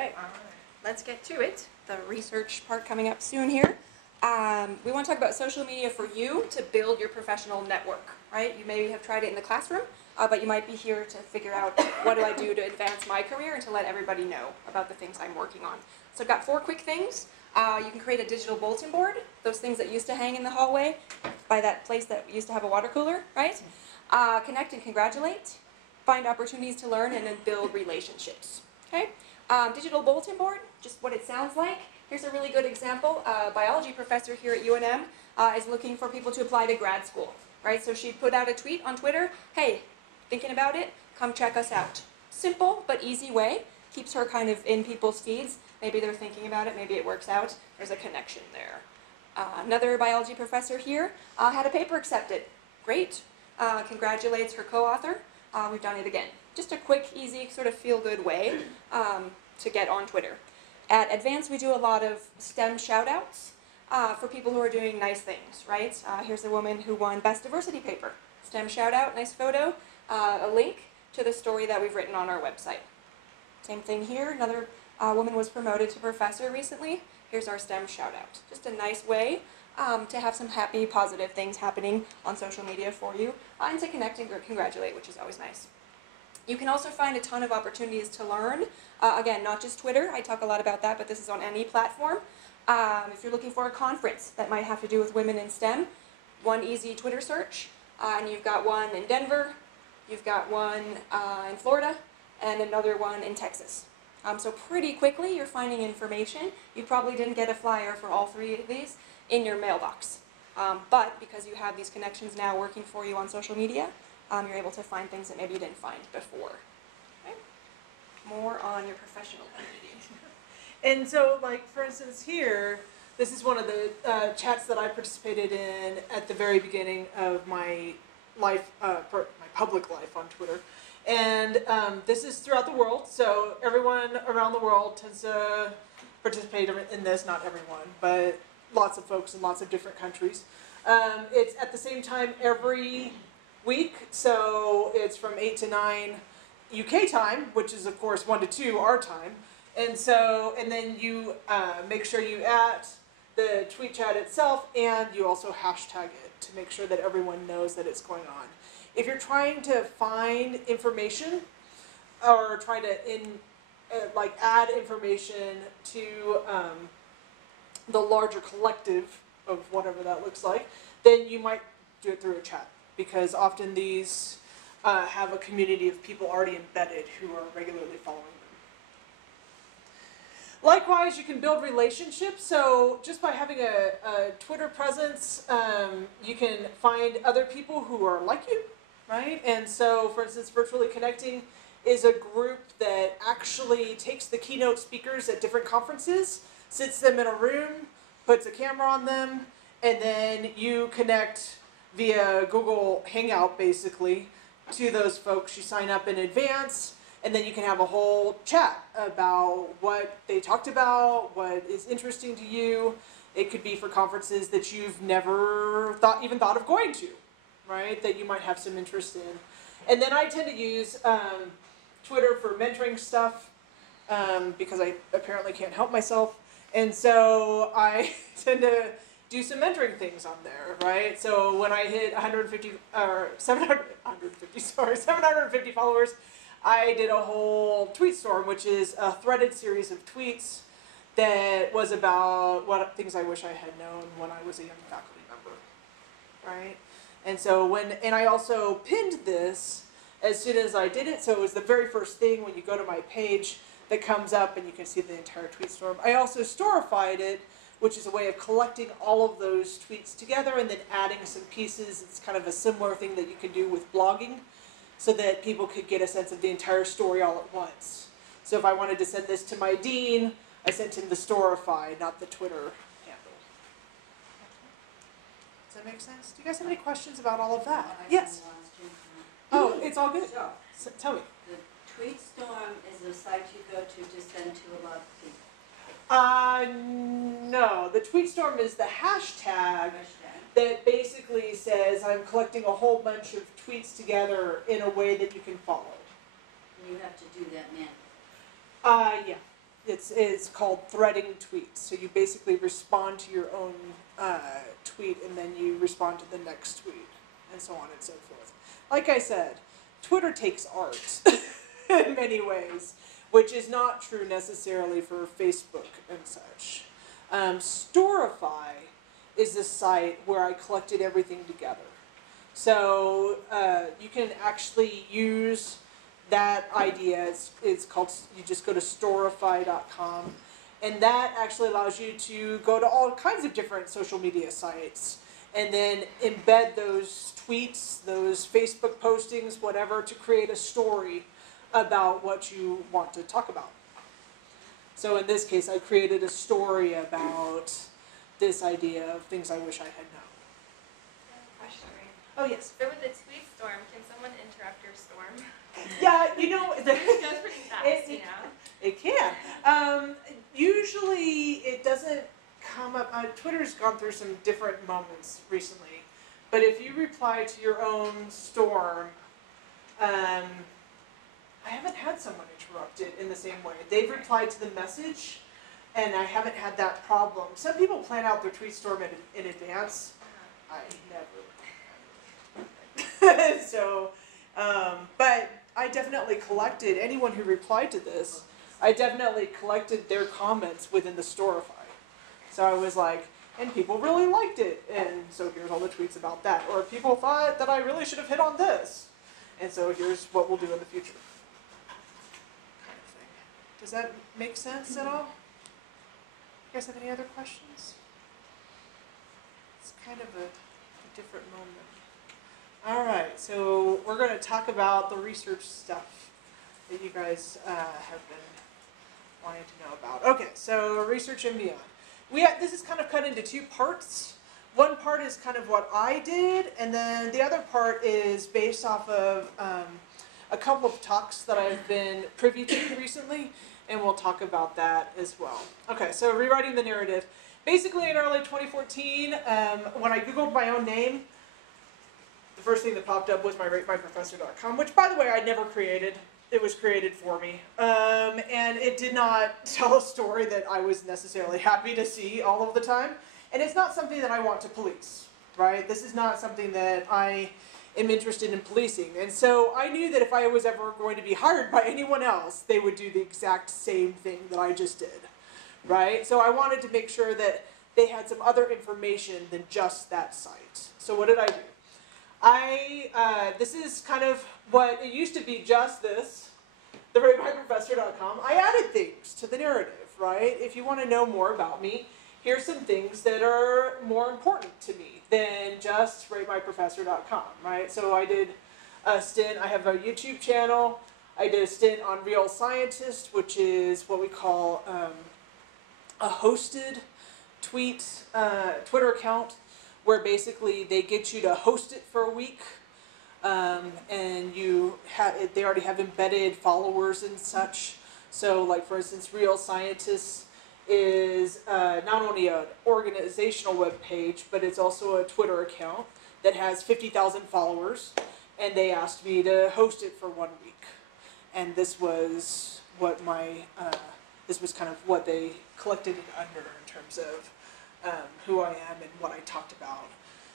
Okay, let's get to it. The research part coming up soon here. We want to talk about social media for you to build your professional network, right? You maybe have tried it in the classroom, but you might be here to figure out what do I do to advance my career and to let everybody know about the things I'm working on. So I've got 4 quick things. You can create a digital bulletin board, those things that used to hang in the hallway by that place that used to have a water cooler, right? Connect and congratulate, find opportunities to learn, and then build relationships, okay? Digital bulletin board, just what it sounds like. Here's a really good example. A biology professor here at UNM is looking for people to apply to grad school, right? So she put out a tweet on Twitter, hey, thinking about it, come check us out. Simple but easy way, keeps her kind of in people's feeds. Maybe they're thinking about it, maybe it works out. There's a connection there. Another biology professor here had a paper accepted. Great. Congratulates her co-author. We've done it again. Just a quick, easy, sort of feel-good way to get on Twitter. At Advance, we do a lot of STEM shout-outs for people who are doing nice things, right? Here's a woman who won Best Diversity Paper. STEM shout-out, nice photo, a link to the story that we've written on our website. Same thing here. Another woman was promoted to professor recently. Here's our STEM shout-out. Just a nice way to have some happy, positive things happening on social media for you, and to connect and congratulate, which is always nice. You can also find a ton of opportunities to learn. Again, not just Twitter. I talk a lot about that, but this is on any platform. If you're looking for a conference that might have to do with women in STEM, one easy Twitter search, and you've got one in Denver, you've got one in Florida, and another one in Texas. So pretty quickly, you're finding information. You probably didn't get a flyer for all 3 of these in your mailbox. But because you have these connections now working for you on social media, you're able to find things that maybe you didn't find before. Okay? More on your professional community. And so, like, for instance, here, this is one of the chats that I participated in at the very beginning of my life, my public life on Twitter. And this is throughout the world, so everyone around the world tends to participate in this, not everyone, but lots of folks in lots of different countries. It's at the same time every week, so it's from 8 to 9 UK time, which is of course 1 to 2 our time. And so, and then you make sure you at the tweet chat itself, and you also hashtag it to make sure that everyone knows that it's going on. If you're trying to find information or trying to add information to the larger collective of whatever that looks like, then you might do it through a chat, because often these have a community of people already embedded who are regularly following them. Likewise, you can build relationships. So just by having a Twitter presence, you can find other people who are like you, right? And so, for instance, Virtually Connecting is a group that actually takes the keynote speakers at different conferences, sits them in a room, puts a camera on them, and then you connect via Google Hangout, basically, to those folks. You sign up in advance, and then you can have a whole chat about what they talked about, what is interesting to you. It could be for conferences that you've never even thought of going to, right, that you might have some interest in. And then I tend to use Twitter for mentoring stuff, because I apparently can't help myself. And so I tend to do some mentoring things on there, right? So when I hit 750 followers, I did a whole tweet storm, which is a threaded series of tweets that was about what things I wish I had known when I was a young faculty member, right? And so and I also pinned this as soon as I did it, so it was the very first thing when you go to my page that comes up, and you can see the entire tweet storm. I also storified it, which is a way of collecting all of those tweets together and then adding some pieces. It's kind of a similar thing that you can do with blogging, so that people could get a sense of the entire story all at once. So if I wanted to send this to my dean, I sent him the Storify, not the Twitter handle. Does that make sense? Do you guys have any questions about all of that? Yes. Oh, it's all good. So, tell me. The tweet storm is a site you go to send to a lot of people. No. The tweet storm is the hashtag that basically says I'm collecting a whole bunch of tweets together in a way that you can follow. And you have to do that manually. Yeah. it's called threading tweets. So you basically respond to your own tweet, and then you respond to the next tweet, and so on and so forth. Like I said, Twitter takes art in many ways, which is not true necessarily for Facebook and such. Storify is the site where I collected everything together. So you can actually use that idea. It's called, you just go to storify.com, and that actually allows you to go to all kinds of different social media sites and then embed those tweets, those Facebook postings, whatever, to create a story about what you want to talk about. So in this case, I created a story about this idea of things I wish I had known. Question. Oh, yes. So with the tweet storm, can someone interrupt your storm? Yeah, you know, It goes pretty fast, you know? it can. Usually it doesn't come up. Twitter's gone through some different moments recently. But if you reply to your own storm, I haven't had someone interrupted in the same way. They've replied to the message, and I haven't had that problem. Some people plan out their tweet storm in advance. I never. So, but I definitely collected, anyone who replied to this, I definitely collected their comments within the Storify. So I was like, and people really liked it, and so here's all the tweets about that. Or people thought that I really should have hit on this, and so here's what we'll do in the future. Kind of thing. Does that make sense at all? You guys have any other questions? It's kind of a different moment. All right, so we're going to talk about the research stuff that you guys have been wanting to know about. Okay, so research and beyond. This is kind of cut into two parts. One part is kind of what I did, and then the other part is based off of a couple of talks that I've been privy to recently, and we'll talk about that as well. Okay, so rewriting the narrative. Basically in early 2014, when I Googled my own name, the first thing that popped up was my ratemyprofessor.com, which, by the way, I never created. It was created for me. And it did not tell a story that I was necessarily happy to see all of the time. And it's not something that I want to police, right? This is not something that I am interested in policing. And so I knew that if I was ever going to be hired by anyone else, they would do the exact same thing that I just did, right? So I wanted to make sure that they had some other information than just that site. So what did I do? This is kind of what, it used to be just this, theratemyprofessor.com. I added things to the narrative, right? If you want to know more about me, here's some things that are more important to me than just ratemyprofessor.com, right? So I did a stint, I have a YouTube channel, I did a stint on Real Scientist, which is what we call a hosted Twitter account, where basically they get you to host it for a week, and they already have embedded followers and such. So, like for instance, Real Scientists is not only an organizational web page, but it's also a Twitter account that has 50,000 followers, and they asked me to host it for 1 week, and this was what this was kind of what they collected it under in terms of who I am and what I talked about.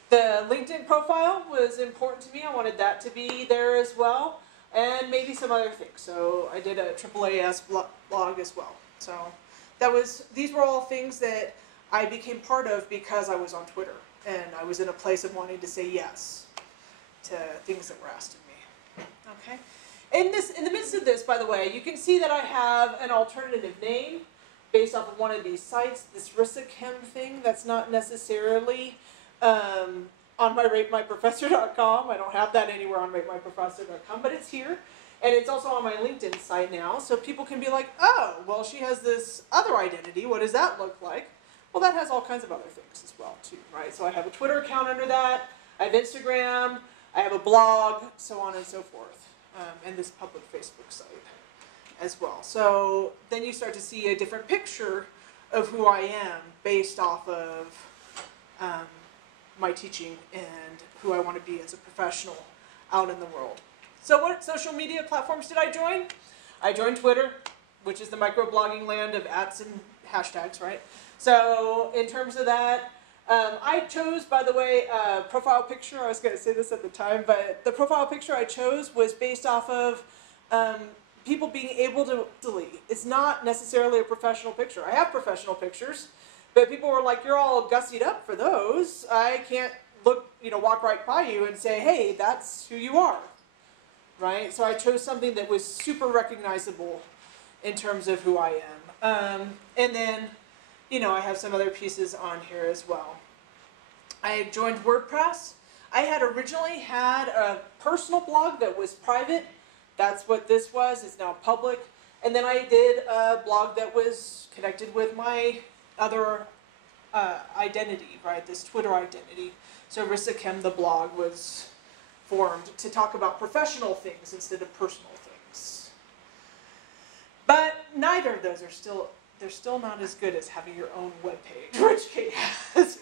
The LinkedIn profile was important to me. I wanted that to be there as well, and maybe some other things. So I did a AAAS blog as well. So these were all things that I became part of because I was on Twitter, and I was in a place of wanting to say yes to things that were asked of me. Okay. In the midst of this, by the way, you can see that I have an alternative name based off of one of these sites, this Risichem thing. That's not necessarily on my ratemyprofessor.com. I don't have that anywhere on ratemyprofessor.com, but it's here. And it's also on my LinkedIn site now, so people can be like, oh, well, she has this other identity. What does that look like? Well, that has all kinds of other things as well, too, right? So I have a Twitter account under that. I have Instagram. I have a blog, so on and so forth, and this public Facebook site as well. So then you start to see a different picture of who I am based off of my teaching and who I want to be as a professional out in the world. So what social media platforms did I join? I joined Twitter, which is the microblogging land of ats and hashtags, right? So in terms of that, I chose, by the way, profile picture. I was going to say this at the time, but the profile picture I chose was based off of people being able to delete. It's not necessarily a professional picture. I have professional pictures, but people were like, "You're all gussied up for those. I can't look, walk right by you and say, hey, that's who you are." Right? So I chose something that was super recognizable in terms of who I am. And then, I have some other pieces on here as well. I joined WordPress. I had originally had a personal blog that was private. That's what this was. It's now public. And then I did a blog that was connected with my other identity, right? This Twitter identity. So Rissa Kim, the blog, was formed to talk about professional things instead of personal things. But neither of those they're still not as good as having your own webpage, which Kate has.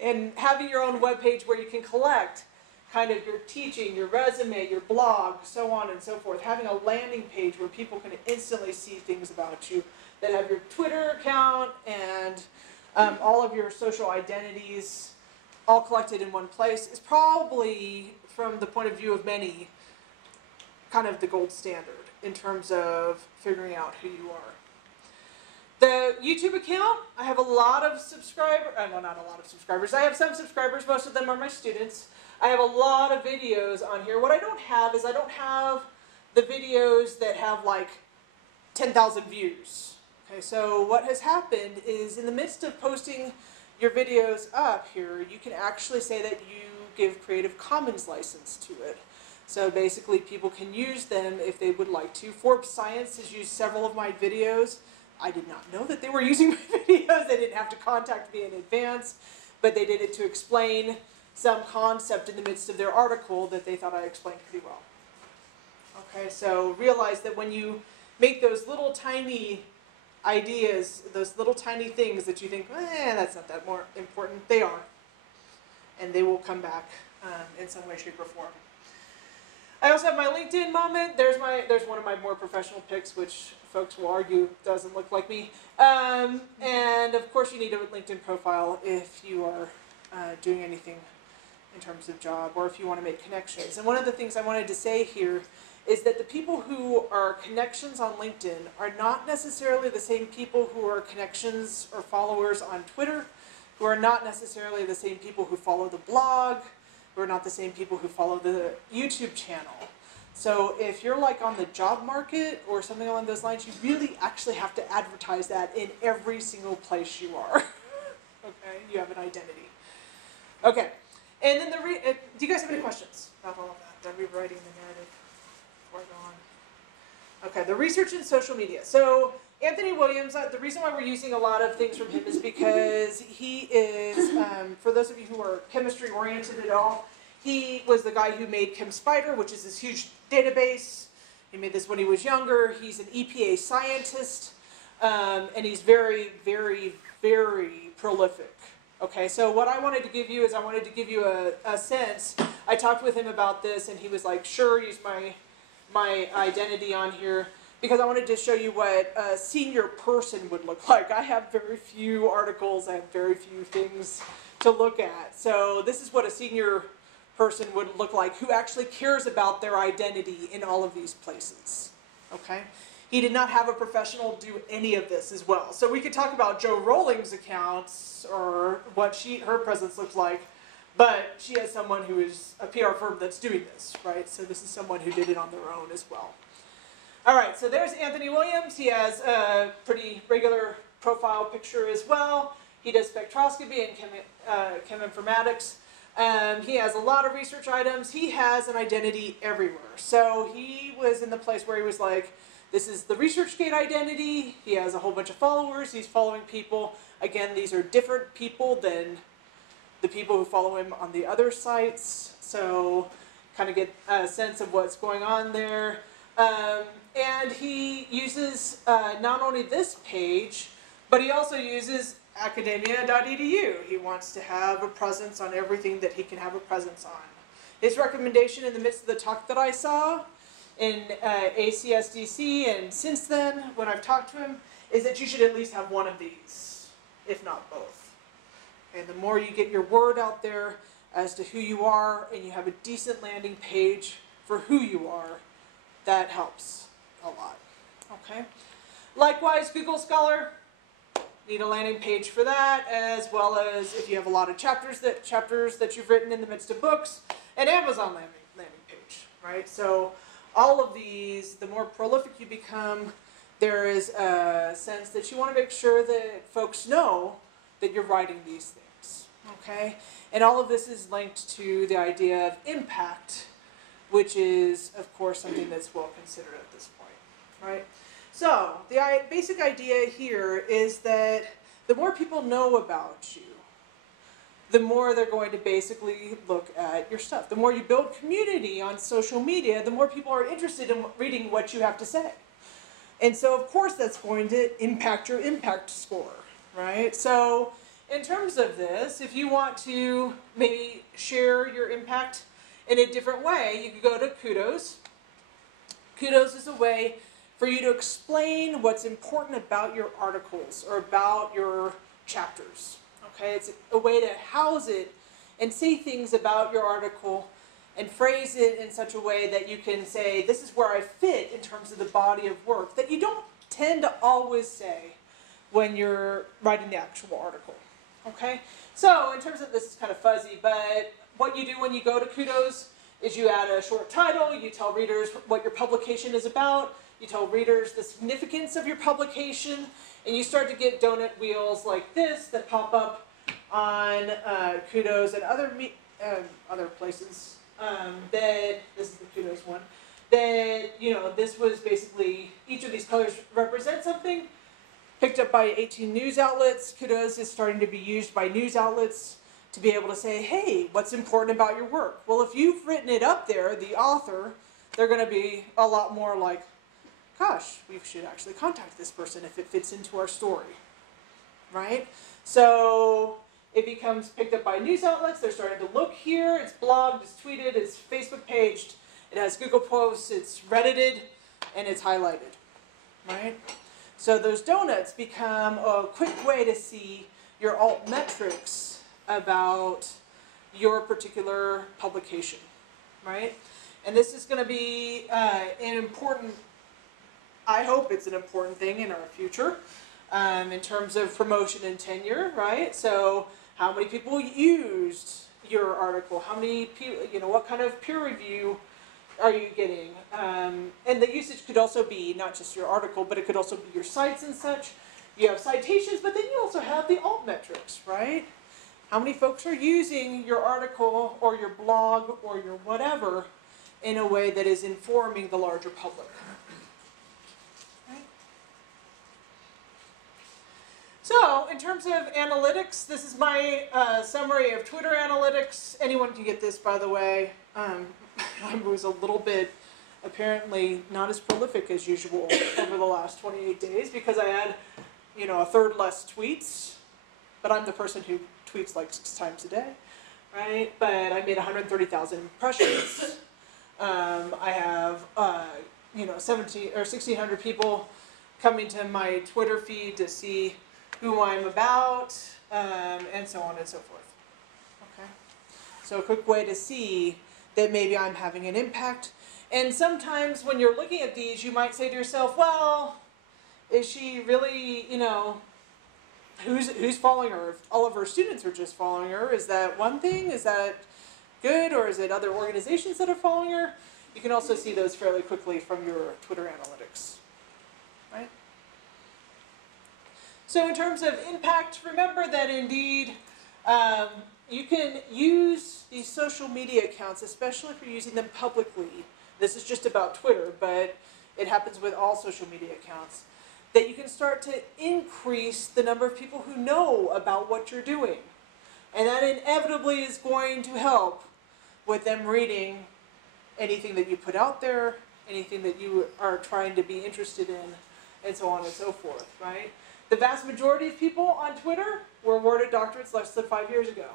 And having your own webpage where you can collect kind of your teaching, your resume, your blog, so on and so forth. Having a landing page where people can instantly see things about you that have your Twitter account and all of your social identities all collected in one place is probably, from the point of view of many, kind of the gold standard in terms of figuring out who you are. The YouTube account, I have a lot of subscribers, well, not a lot of subscribers. I have some subscribers, most of them are my students. I have a lot of videos on here. What I don't have is I don't have the videos that have like 10,000 views. Okay, so what has happened is in the midst of posting your videos up here, you can actually say that you give Creative Commons license to it. So basically people can use them if they would like to. Forbes Science has used several of my videos. I did not know that they were using my videos. They didn't have to contact me in advance, but they did it to explain some concept in the midst of their article that they thought I explained pretty well. Okay, so realize that when you make those little tiny ideas, those little tiny things that you think, that's not that more important, they are. And they will come back in some way, shape, or form. I also have my LinkedIn moment. There's one of my more professional pics, which folks will argue doesn't look like me. And of course you need a LinkedIn profile if you are doing anything in terms of job or if you want to make connections. And one of the things I wanted to say here is that the people who are connections on LinkedIn are not necessarily the same people who are connections or followers on Twitter, who are not necessarily the same people who follow the blog, who are not the same people who follow the YouTube channel. So if you're like on the job market or something along those lines, you really actually have to advertise that in every single place you are. Okay, you have an identity. Okay, and then do you guys have any questions about all of that? I'm rewriting the narrative before I go on. Okay, the research in social media. So Anthony Williams, the reason why we're using a lot of things from him is because he is, for those of you who are chemistry oriented at all, he was the guy who made ChemSpider, which is this huge database. He made this when he was younger. He's an EPA scientist, and he's very, very, very prolific. Okay, so what I wanted to give you is I wanted to give you a sense. I talked with him about this, and he was like, sure, use my identity on here, because I wanted to show you what a senior person would look like. I have very few articles, I have very few things to look at. So this is what a senior person would look like who actually cares about their identity in all of these places. Okay? He did not have a professional do any of this as well. So we could talk about Joe Rolling's accounts or what her presence looks like, but she has someone who is a PR firm that's doing this, right? So this is someone who did it on their own as well. All right, so there's Anthony Williams. He has a pretty regular profile picture as well. He does spectroscopy and cheminformatics. He has a lot of research items. He has an identity everywhere. So he was in the place where he was like, this is the ResearchGate identity. He has a whole bunch of followers. He's following people. Again, these are different people than the people who follow him on the other sites. So kind of get a sense of what's going on there. And he uses not only this page, but he also uses Academia.edu. He wants to have a presence on everything that he can have a presence on. His recommendation in the midst of the talk that I saw in ACSDC and since then, when I've talked to him, is that you should at least have one of these, if not both. And the more you get your word out there as to who you are, and you have a decent landing page for who you are, that helps a lot. Okay. Likewise, Google Scholar, need a landing page for that, as well as if you have a lot of chapters that you've written in the midst of books, an Amazon landing page, right? So all of these, the more prolific you become, there is a sense that you want to make sure that folks know that you're writing these things, okay? And all of this is linked to the idea of impact, which is, of course, something that's well considered at this point, right? So the basic idea here is that the more people know about you, the more they're going to basically look at your stuff. The more you build community on social media, the more people are interested in reading what you have to say. And so, of course, that's going to impact your impact score, right? So in terms of this, if you want to maybe share your impact in a different way, you could go to Kudos. Kudos is a way for you to explain what's important about your articles or about your chapters. Okay, it's a way to house it and say things about your article and phrase it in such a way that you can say, this is where I fit in terms of the body of work, that you don't tend to always say when you're writing the actual article. Okay, so in terms of this, is kind of fuzzy, but what you do when you go to Kudos is you add a short title, you tell readers what your publication is about, you tell readers the significance of your publication, and you start to get donut wheels like this that pop up on Kudos and other places. That this is the Kudos one. That, you know, this was basically, each of these colors represent something. Picked up by 18 news outlets. Kudos is starting to be used by news outlets to be able to say, hey, what's important about your work? Well, if you've written it up there, the author, they're going to be a lot more like, gosh, we should actually contact this person if it fits into our story, right? So it becomes picked up by news outlets. They're starting to look here. It's blogged, it's tweeted, it's Facebook paged, it has Google posts, it's Reddited, and it's highlighted, right? So those donuts become a quick way to see your alt metrics about your particular publication, right? And this is going to be an important, I hope it's an important thing in our future in terms of promotion and tenure, right? So how many people used your article? How many people, you know, what kind of peer review are you getting? And the usage could also be not just your article, but it could also be your sites and such. You have citations, but then you also have the alt metrics, right? How many folks are using your article or your blog or your whatever in a way that is informing the larger public? Right? So, in terms of analytics, this is my summary of Twitter analytics. Anyone can get this, by the way. I was a little bit, apparently, not as prolific as usual over the last 28 days because I had, you know, a third less tweets. But I'm the person who tweets like 6 times a day, right? But I made 130,000 impressions. I have, you know, 1,600 people coming to my Twitter feed to see who I'm about, and so on and so forth. Okay, so a quick way to see that maybe I'm having an impact. And sometimes when you're looking at these, you might say to yourself, well, is she really, you know, who's following her? If all of her students are just following her, is that one thing? Is that good? Or is it other organizations that are following her? You can also see those fairly quickly from your Twitter analytics, right? So in terms of impact, remember that indeed you can use these social media accounts, especially if you're using them publicly. This is just about Twitter, but it happens with all social media accounts. That you can start to increase the number of people who know about what you're doing. And that inevitably is going to help with them reading anything that you put out there, anything that you are trying to be interested in, and so on and so forth, right? The vast majority of people on Twitter were awarded doctorates less than 5 years ago,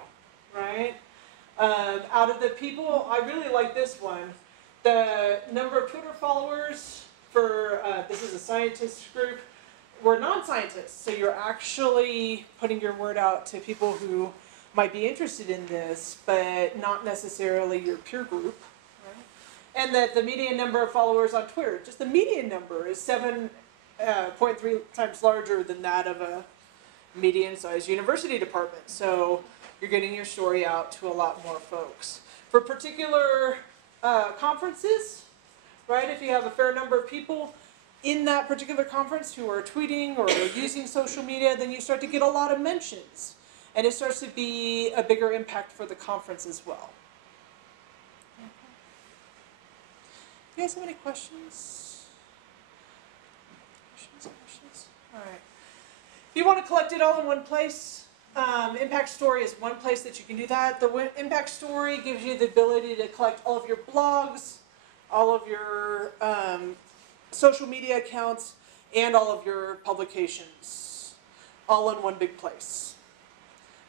right? Out of the people, I really like this one. The number of Twitter followers for, this is a scientist group, we're non-scientists, so you're actually putting your word out to people who might be interested in this, but not necessarily your peer group. Right? And that the median number of followers on Twitter, just the median number is 7.3 times larger than that of a median-sized university department. So you're getting your story out to a lot more folks. For particular conferences, right, if you have a fair number of people in that particular conference who are tweeting or using social media, then you start to get a lot of mentions. And it starts to be a bigger impact for the conference as well. You guys have any questions? Questions? All right. If you want to collect it all in one place, Impact Story is one place that you can do that. The Impact Story gives you the ability to collect all of your blogs, all of your social media accounts, and all of your publications, all in one big place.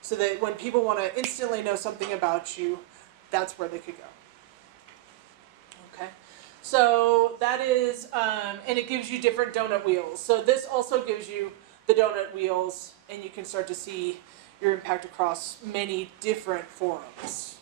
So that when people want to instantly know something about you, that's where they could go. Okay, so that is, and it gives you different donut wheels. So this also gives you the donut wheels, and you can start to see your impact across many different forums.